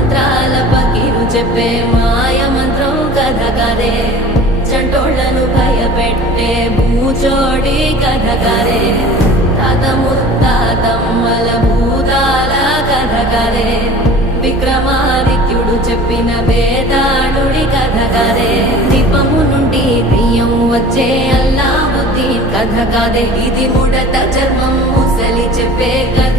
మంత్రాల పకీరు చెప్పే మాయ మంత్రం కథ కదే చంటోళ్లను భయపెట్టే భూచోడి కథ కదే తాత ముత్తాతమ్మల భూతాల కథ కదే విక్రమాదిత్యుడు చెప్పిన వేదాళుడి కథ కదే దీపము నుండి దెయ్యం వచ్చే అల్లావుద్దీన్ కథ కాదే ఇది ముడత చర్మం ముసలి చెప్పే కథ